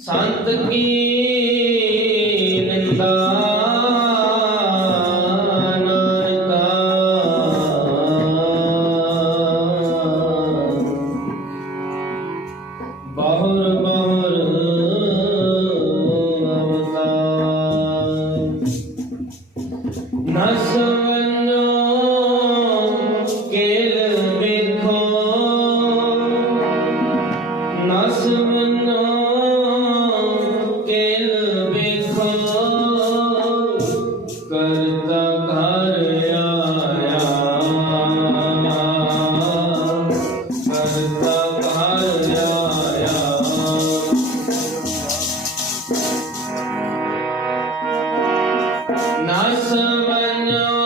ਸੰਤ ਕੀ ਨਿੰਦਾ Nossa Nasa Manu.